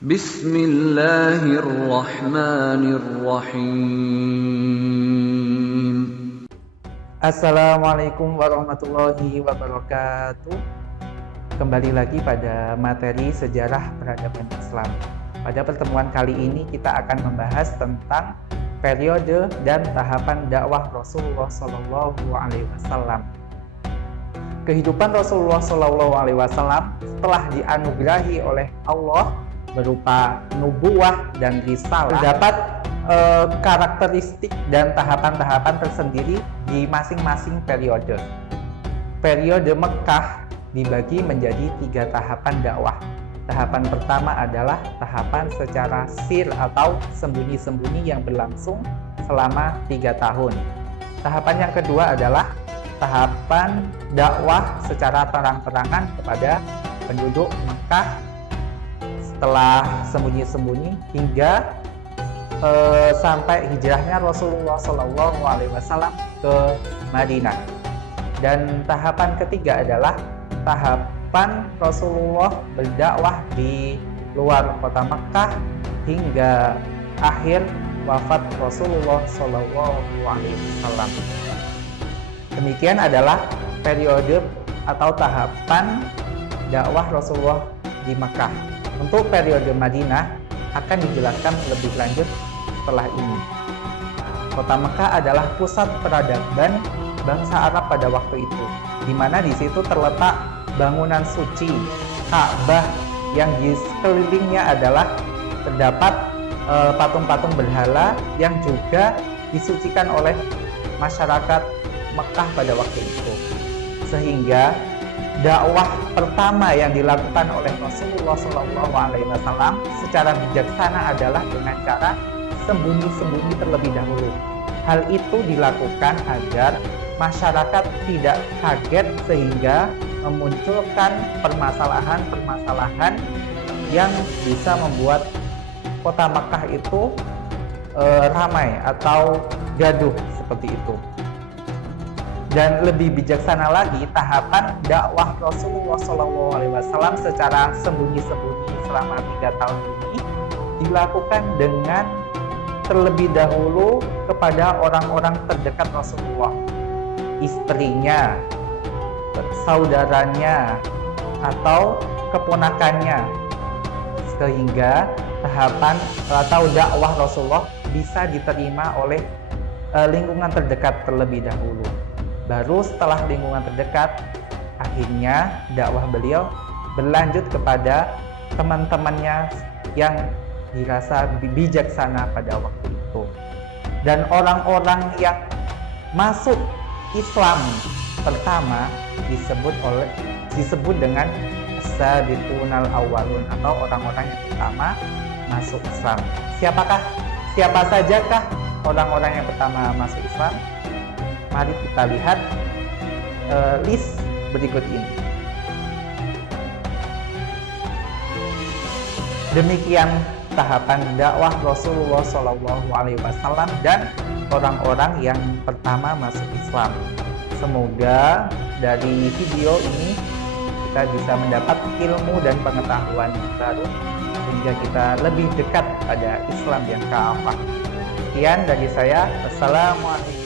Bismillahirrahmanirrahim. Assalamualaikum warahmatullahi wabarakatuh. Kembali lagi pada materi sejarah peradaban Islam. Pada pertemuan kali ini kita akan membahas tentang periode dan tahapan dakwah Rasulullah SAW. Kehidupan Rasulullah SAW setelah dianugerahi oleh Allah berupa nubuwah dan risalah terdapat karakteristik dan tahapan-tahapan tersendiri di masing-masing periode. Periode Mekah dibagi menjadi 3 tahapan dakwah. Tahapan pertama adalah tahapan secara sir atau sembunyi-sembunyi yang berlangsung selama 3 tahun. Tahapan yang kedua adalah tahapan dakwah secara terang-terangan kepada penduduk Mekah setelah sembunyi-sembunyi hingga sampai hijrahnya Rasulullah SAW ke Madinah. Dan tahapan ketiga adalah tahapan Rasulullah berdakwah di luar kota Mekah hingga akhir wafat Rasulullah SAW. Demikian adalah periode atau tahapan dakwah Rasulullah di Mekah. Untuk periode Madinah akan dijelaskan lebih lanjut setelah ini. Kota Mekah adalah pusat peradaban bangsa Arab pada waktu itu, di mana di situ terletak bangunan suci Ka'bah yang di sekelilingnya adalah terdapat patung-patung berhala yang juga disucikan oleh masyarakat Mekah pada waktu itu. Sehingga dakwah pertama yang dilakukan oleh Rasulullah SAW secara bijaksana adalah dengan cara sembunyi-sembunyi terlebih dahulu. Hal itu dilakukan agar masyarakat tidak kaget sehingga memunculkan permasalahan-permasalahan yang bisa membuat kota Mekah itu ramai atau gaduh seperti itu. Dan lebih bijaksana lagi, tahapan dakwah Rasulullah SAW secara sembunyi-sembunyi selama 3 tahun ini dilakukan dengan terlebih dahulu kepada orang-orang terdekat Rasulullah, istrinya, saudaranya, atau keponakannya, sehingga tahapan atau dakwah Rasulullah bisa diterima oleh lingkungan terdekat terlebih dahulu. Baru setelah lingkungan terdekat, akhirnya dakwah beliau berlanjut kepada teman-temannya yang dirasa bijaksana pada waktu itu. Dan orang-orang yang masuk Islam pertama disebut dengan as-sabiqunal awwalun atau orang-orang yang pertama masuk Islam. Siapa sajakah orang-orang yang pertama masuk Islam? Mari kita lihat list berikut ini. Demikian tahapan dakwah Rasulullah SAW dan orang-orang yang pertama masuk Islam. Semoga dari video ini kita bisa mendapat ilmu dan pengetahuan baru sehingga kita lebih dekat pada Islam yang kafah. Sekian dari saya. Wassalamualaikum